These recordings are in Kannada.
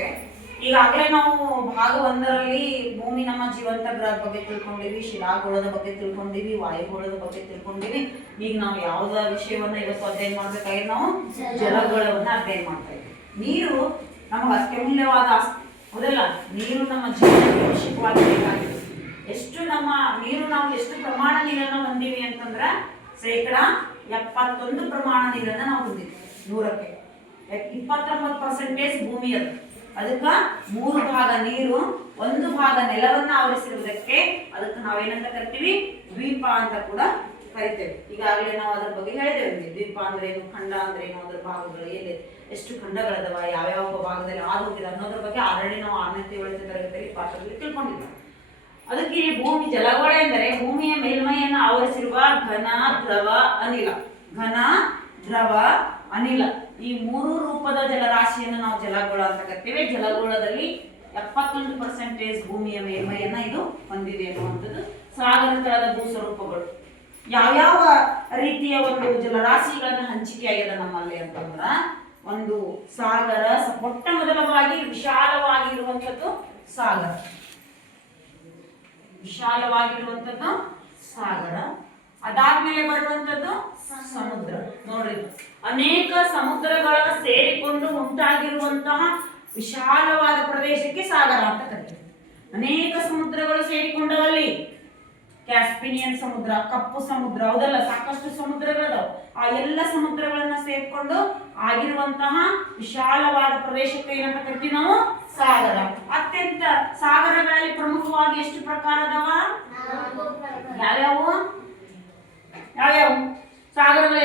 ಮಾಡ್ತೇವೆ. ಈಗಾಗಲೇ ನಾವು ಭಾಗ ಒಂದರಲ್ಲಿ ಭೂಮಿ ನಮ್ಮ ಜೀವಂತ ಗ್ರಹದ ಬಗ್ಗೆ ತಿಳ್ಕೊಂಡಿವಿ ಶಿಲಾಗೋಳದ ಬಗ್ಗೆ ತಿಳ್ಕೊಂಡಿವಿ ವಾಯುಗೋಳದ ಬಗ್ಗೆ ತಿಳ್ಕೊಂಡಿವಿ ಈಗ ನಾವು ಯಾವ್ದ ವಿಷಯವನ್ನ ಇವತ್ತು ಅಧ್ಯಯನ ಮಾಡ್ಬೇಕಾಗಿ ನಾವು ಜಲಗೋಳವನ್ನ ಅಧ್ಯಯನ ಮಾಡ್ತಾ ಇದ್ದೀವಿ ನೀರು ನಮಗೆ ಅತ್ಯಮೂಲ್ಯವಾದ ಹೌದಲ್ಲ? ನೀರು ನಮ್ಮ ಜೀವನಕ್ಕೆ ಅವಶ್ಯಕವಾಗಿ ಎಷ್ಟು ನಮ್ಮ ನೀರು ನಾವು ಎಷ್ಟು ಪ್ರಮಾಣ ನೀರನ್ನ ಹೊಂದೀವಿ ಅಂತಂದ್ರ ಶೇಕಡ ಎಪ್ಪತ್ತೊಂದು ಪ್ರಮಾಣ ನೀರನ್ನ ನಾವು ಹೊಂದಿದ್ವಿ ನೂರಕ್ಕೆ. ಇಪ್ಪತ್ತೊಂಬತ್ತು ಪರ್ಸೆಂಟೇಜ್ ಭೂಮಿ ಅದು. ಅದಕ್ಕ ಮೂರು ಭಾಗ ನೀರು, ಒಂದು ಭಾಗ ನೆಲವನ್ನ ಆವರಿಸಿರುವುದಕ್ಕೆ ಅದಕ್ಕೆ ನಾವೇನಂತ ಕರಿತೀವಿ? ದ್ವೀಪ ಅಂತ ಕೂಡ ಕರಿತೇವೆ. ಈಗಾಗಲೇ ನಾವು ಅದ್ರ ಬಗ್ಗೆ ಹೇಳಿದ್ದೇವೆ. ನಿಮ್ಗೆ. ದ್ವೀಪ ಅಂದ್ರೆ ಏನು ಖಂಡ ಅಂದ್ರೆ ಏನು ಅದ್ರ ಭಾಗಗಳು ಎಲ್ಲಿ, ಎಷ್ಟು ಖಂಡಗಳದವ, ಯಾವ್ಯಾವ ಭಾಗದಲ್ಲಿ ಆದ ಹೋಗಿದೆ ಅನ್ನೋದ್ರ ಬಗ್ಗೆ ಆಲ್ರೆಡಿ ನಾವು ಆರನೇ ಏಳನೇ ತರಗತಿಯಲ್ಲಿ ಪಾಠದಲ್ಲಿ ತಿಳ್ಕೊಂಡಿದ್ದೇವೆ ಅದಕ್ಕೆ ಇಲ್ಲಿ ಭೂಮಿ ಜಲಗೋಳೆ ಎಂದರೆ ಭೂಮಿಯ ಮೇಲ್ಮೈಯನ್ನು ಆವರಿಸಿರುವ ಘನ ದ್ರವ ಅನಿಲ. ಘನ ದ್ರವ ಅನಿಲ. ಈ ಮೂರು ರೂಪದ ಜಲರಾಶಿಯನ್ನು ನಾವು ಜಲಗೋಳ ಅಂತ ಕರಿತೇವೆ. ಜಲಗೋಳದಲ್ಲಿ ಎಪ್ಪತ್ತೊಂದು ಪರ್ಸೆಂಟೇಜ್ ಭೂಮಿಯ ಮೇಲ್ಮೈಯನ್ನ ಇದು ಹೊಂದಿದೆ ಅನ್ನುವಂಥದ್ದು ಸಾಗರ ತಳದ ಭೂಸ್ವರೂಪಗಳು. ಯಾವ್ಯಾವ ರೀತಿಯ ಒಂದು ಜಲರಾಶಿಗಳನ್ನ ಹಂಚಿಕೆ ಆಗ್ಯದ ನಮ್ಮಲ್ಲಿ ಅಂತಂದ್ರ ಒಂದು ಸಾಗರ ಮೊಟ್ಟ ಮೊದಲವಾಗಿ ವಿಶಾಲವಾಗಿರುವಂಥದ್ದು ಸಾಗರ. ವಿಶಾಲವಾಗಿರುವಂಥದ್ದು ಸಾಗರ. ಅದಾದ್ಮೇಲೆ ಬರುವಂಥದ್ದು ಸಮುದ್ರ. ನೋಡ್ರಿ. ಅನೇಕ ಸಮುದ್ರಗಳ ಸೇರಿಕೊಂಡು ಉಂಟಾಗಿರುವಂತಹ ವಿಶಾಲವಾದ ಪ್ರದೇಶಕ್ಕೆ ಸಾಗರ ಅಂತ ಕರೀತಾರೆ. ಅನೇಕ ಸಮುದ್ರಗಳು ಸೇರಿಕೊಂಡವಲ್ಲಿ ಕ್ಯಾಸ್ಪಿನಿಯನ್ ಸಮುದ್ರ ಕಪ್ಪು ಸಮುದ್ರ ಹೌದಲ್ಲ? ಸಾಕಷ್ಟು ಸಮುದ್ರಗಳದಾವ. ಆ ಎಲ್ಲ ಸಮುದ್ರಗಳನ್ನ ಸೇರ್ಕೊಂಡು ಆಗಿರುವಂತಹ ವಿಶಾಲವಾದ ಪ್ರದೇಶಕ್ಕೆ ಏನಂತ ಕರಿತೀವಿ ನಾವು? ಸಾಗರ. ಅತ್ಯಂತ ಸಾಗರಗಳಲ್ಲಿ ಪ್ರಮುಖವಾಗಿ ಎಷ್ಟು ಪ್ರಕಾರ ಅದಾವ? ಯಾವ್ಯಾವು? ಯಾವ್ಯಾವು? ಸಾಗರಗಳು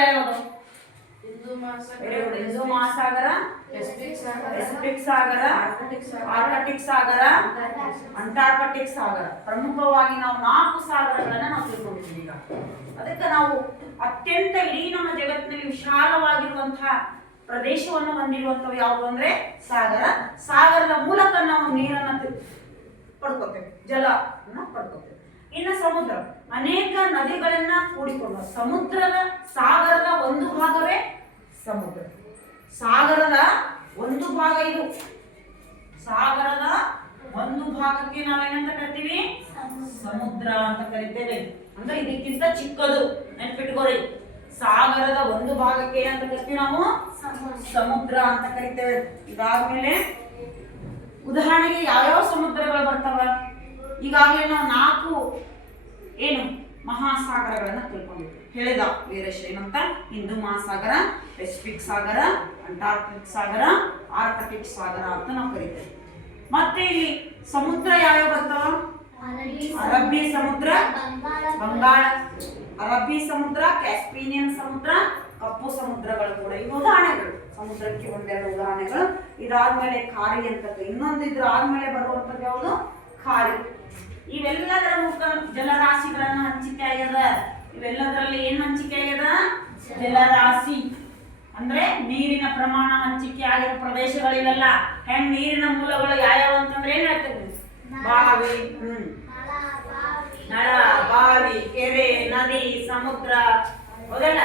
ಮಹಾಸಾಗರ ಪೆಸಿಫಿಕ್ ಸಾಗರ ಆರ್ಕಟಿಕ್ ಸಾಗರ ಅಂಟಾರ್ಕಟಿಕ್ ಸಾಗರ. ಪ್ರಮುಖವಾಗಿ ನಾವು ನಾಲ್ಕು ಸಾಗರಗಳನ್ನ ನಾವು ತಿಳ್ಕೊಂಡಿದ್ದೀವಿ ಈಗ. ಅದಕ್ಕೆ ನಾವು ಅತ್ಯಂತ ಇಡೀ ನಮ್ಮ ಜಗತ್ತಿನಲ್ಲಿ ವಿಶಾಲವಾಗಿರುವಂತಹ ಪ್ರದೇಶವನ್ನು ಹೊಂದಿರುವಂಥವು ಯಾವುದು ಅಂದ್ರೆ ಸಾಗರ. ಸಾಗರದ ಮೂಲಕ ನಾವು ನೀರನ್ನ ಪಡ್ಕೊತೇವೆ ಜಲನ ಪಡ್ಕೋತೇವೆ. ಇನ್ನು ಸಮುದ್ರ ಅನೇಕ ನದಿಗಳನ್ನ ಕೂಡಿಕೊಂಡು ಸಮುದ್ರದ ಸಾಗರದ ಒಂದು ಭಾಗವೇ ಸಮುದ್ರ. ಸಾಗರದ ಒಂದು ಭಾಗ ಇದು. ಸಾಗರದ ಒಂದು ಭಾಗಕ್ಕೆ ನಾವೇನಂತ ಕರಿತೀವಿ? ಸಮುದ್ರ ಅಂತ ಕರಿತೇವೆ. ಅಂದ್ರೆ ಇದಕ್ಕಿಂತ ಚಿಕ್ಕದು. ನೆನ್ಪಿಟ್ಕೋರಿ ಸಾಗರದ ಒಂದು ಭಾಗಕ್ಕೆ ಏನಂತ ಕರಿತೀವಿ ನಾವು? ಸಮುದ್ರ ಅಂತ ಕರಿತೇವೆ. ಇದಾದ್ಮೇಲೆ ಉದಾಹರಣೆಗೆ ಯಾವ್ಯಾವ ಸಮುದ್ರಗಳು ಬರ್ತಾವ? ಈಗಾಗಲೇ ನಾವು ನಾಲ್ಕು ಏನು ಮಹಾಸಾಗರಗಳನ್ನ ತಿಳ್ಕೊಂಡಿದ್ವಿ. ಹೇಳಿದ ವೀರಶ್ರೀಮಂತ ಹಿಂದೂ ಮಹಾಸಾಗರ ಪೆಸಿಫಿಕ್ ಸಾಗರ ಅಂಟಾರ್ಕ್ಟಿಕ್ ಸಾಗರ ಆರ್ಕಟಿಕ್ ಸಾಗರ ಅಂತ ನಾವು ಕರಿತೇವೆ. ಮತ್ತೆ ಇಲ್ಲಿ ಸಮುದ್ರ ಯಾವ ಬರ್ತಾವ? ಅರಬ್ಬಿ ಸಮುದ್ರ ಬಂಗಾಳ ಅರಬ್ಬಿ ಸಮುದ್ರ ಕ್ಯಾಸ್ಪೀನಿಯನ್ ಸಮುದ್ರ ಕಪ್ಪು ಸಮುದ್ರಗಳು ಕೂಡ ಇವು ಉದಾಹರಣೆಗಳು. ಸಮುದ್ರಕ್ಕೆ ಒಂದೆರಡು ಉದಾಹರಣೆಗಳು. ಇದಾದ್ಮೇಲೆ ಖಾರಿ ಅಂತ ಇನ್ನೊಂದು ಇದ್ರ ಆದ್ಮೇಲೆ ಬರುವಂತದ್ದು ಯಾವುದು? ಖಾರಿ. ಇವೆಲ್ಲದರ ಮುಖ ಜಲರಾಶಿಗಳನ್ನ ಹಂಚಿಕೆ ಆಗ್ಯದ? ಇವೆಲ್ಲದರಲ್ಲಿ ಏನ್ ಹಂಚಿಕೆ ಆಗ್ಯದ? ಜಲರಾಶಿ. ಅಂದ್ರೆ ನೀರಿನ ಪ್ರಮಾಣ ಹಂಚಿಕೆ ಆಗಿರೋ ಪ್ರದೇಶಗಳಿವೆಲ್ಲ. ಹೆಂಗ್ ನೀರಿನ ಮೂಲಗಳು ಯಾವ್ಯಾವ ಅಂತಂದ್ರೆ ಏನ್ ಹೇಳ್ತೇವೆ ಬಾವಿ ಹ್ಮ್. ನಳ ಬಾವಿ ಕೆರೆ ನದಿ ಸಮುದ್ರ. ಹೌದಲ್ಲ?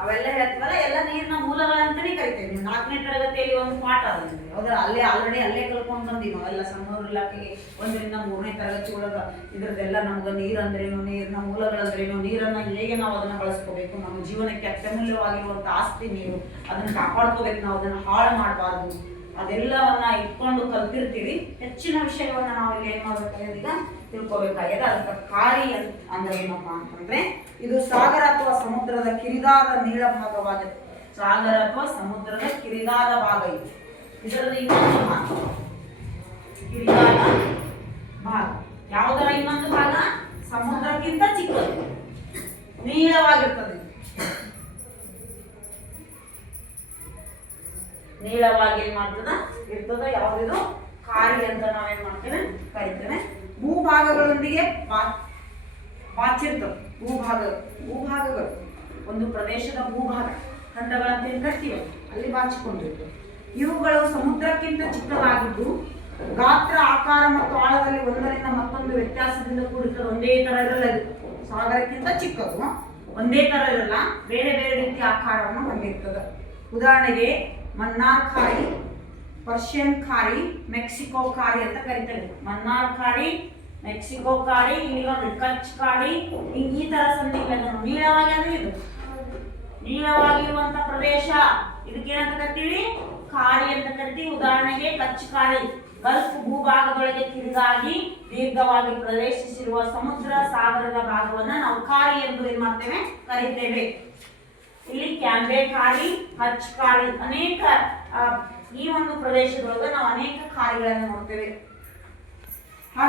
ಅವೆಲ್ಲ ಹೇಳ್ತೀವಲ್ಲ? ಎಲ್ಲ ನೀರಿನ ಮೂಲಗಳಂತಾನೆ ಕರಿತೇವೆ. ನಾಲ್ಕನೇ ತರಗತಿಯಲ್ಲಿ ಒಂದು ಪಾಠ ಅದ. ಅಲ್ಲೇ ಆಲ್ರೆಡಿ ಅಲ್ಲೇ ಕಲ್ಕೊಂಡ್ ಬಂದೀವಿ. ನಾವೆಲ್ಲ ಸಣ್ಣವ್ರ ಇಲಾಖೆಗೆ ಒಂದರಿಂದ ಮೂರನೇ ತರಗತಿ ಒಳಗ ಇದ್ರದ್ದೆಲ್ಲ ನಮ್ಗೆ ನೀರು ಅಂದ್ರೇನು ನೀರಿನ ಮೂಲಗಳಂದ್ರೇನು, ನೀರನ್ನ ಹೇಗೆ ನಾವು ಅದನ್ನ ಬಳಸ್ಕೋಬೇಕು? ನಮ್ಮ ಜೀವನಕ್ಕೆ ಅತ್ಯಮೂಲ್ಯವಾಗಿರುವಂತ ಆಸ್ತಿ ನೀರು, ಅದನ್ನ ಕಾಪಾಡ್ಕೋಬೇಕು, ನಾವು ಅದನ್ನ ಹಾಳು ಮಾಡಬಾರ್ದು. ಅದೆಲ್ಲವನ್ನ ಇಟ್ಕೊಂಡು ಕಲ್ತಿರ್ತೀವಿ. ಹೆಚ್ಚಿನ ವಿಷಯವನ್ನ ನಾವು ಇಲ್ಲಿ ಏನ್ ಮಾಡ್ಬೇಕಾಗಿದೆ ಈಗ ತಿಳ್ಕೊಬೇಕಾಗಿದೆ. ಅದಕ್ಕೆ ಕಾರಿ ಅಂದ್ರೆ ಏನಪ್ಪ ಅಂತಂದ್ರೆ, ಇದು ಸಾಗರ ಅಥವಾ ಸಮುದ್ರದ ಕಿರಿದಾದ ನೀಳ ಭಾಗವಾಗಿದೆ. ಸಾಗರ ಅಥವಾ ಸಮುದ್ರದ ಕಿರಿದಾದ ಭಾಗ ಇದು. ಇದರದ ಇನ್ನೊಂದು ಭಾಗ. ಭಾಗ. ಯಾವುದರ ಇನ್ನೊಂದು ಭಾಗ? ಸಮುದ್ರಕ್ಕಿಂತ ಚಿಕ್ಕದು. ನೀಳವಾಗಿರ್ತದೆ. ನೀಳವಾಗಿ ಏನ್ ಮಾಡ್ತದ? ಇರ್ತದ. ಯಾವ್ದಿದು? ಕಾರಿ ಅಂತ ನಾವೇನ್ ಮಾಡ್ತೇವೆ? ಕರಿತೇವೆ. ಭೂಭಾಗಗಳೊಂದಿಗೆ ಬಾಚಿರ್ತವೆ. ಭೂಭಾಗ ಭೂಭಾಗಗಳು. ಒಂದು ಪ್ರದೇಶದ ಭೂಭಾಗ. ಖಂಡಗಳಂತ ಏನ್ ಕರಿತೀವಿ ಅಲ್ಲಿ ಬಾಚಿಕೊಂಡಿರ್ತವೆ. ಇವುಗಳು ಸಮುದ್ರಕ್ಕಿಂತ ಚಿಕ್ಕದಾಗಿದ್ದು, ಗಾತ್ರ, ಆಕಾರ ಮತ್ತು ಆಳದಲ್ಲಿ ಒಂದರಿಂದ ಮತ್ತೊಂದು ವ್ಯತ್ಯಾಸದಿಂದ ಕೂಡಿದ ಒಂದೇ ತರ ಇರಲ್ಲ ಸಾಗರಕ್ಕಿಂತ ಚಿಕ್ಕದು. ಒಂದೇ ತರ ಇರಲ್ಲ. ಬೇರೆ ಬೇರೆ ರೀತಿಯ ಆಕಾರವನ್ನು ಹೊಂದಿರ್ತದೆ. ಉದಾಹರಣೆಗೆ, ಮನ್ನಾರ್ ಖಾರಿ, ಪರ್ಷಿಯನ್ ಖಾರಿ, ಮೆಕ್ಸಿಕೋ ಖಾರಿ ಅಂತ ಕರಿತೇವೆ. ಮನ್ನಾರ್ ಖಾರಿ, ಮೆಕ್ಸಿಕೋ ಖಾರಿ ಇಲ್ಲಿ ಕಚ್ ಖಾರಿ, ಈ- ತರ ಸಂಧಿಗಳು ನೀಳವಾಗಿ ಅಂದ್ರೆ ಇದು. ನೀಳವಾಗಿರುವಂತ ಪ್ರದೇಶ. ಇದಕ್ಕೆ ಏನಂತ ಕರಿತೀವಿ? ಖಾರಿ ಉದಾಹರಣೆಗೆ ಕಚ್ ಖಾರಿ ಗಲ್ಫ್ ಭೂಭಾಗದೊಳಗೆ ತಿರುಗಾಗಿ ದೀರ್ಘವಾಗಿ ಪ್ರವೇಶಿಸಿರುವ ಸಮುದ್ರ ಸಾಗರದ ಭಾಗವನ್ನ ನಾವು ಖಾರಿ ಎಂದು ಏನ್ ಮಾಡ್ತೇವೆ? ಕರಿತೇವೆ. ಇಲ್ಲಿ ಕ್ಯಾಂಬೆ ಖಾರಿ ಹಚ್ ಖಾರಿ ಅನೇಕ ಈ ಒಂದು ಪ್ರದೇಶದೊಳಗೆ ನಾವು ಅನೇಕ ಖಾರಿಗಳನ್ನು ನೋಡ್ತೇವೆ. ಹಾಗಾಗಿ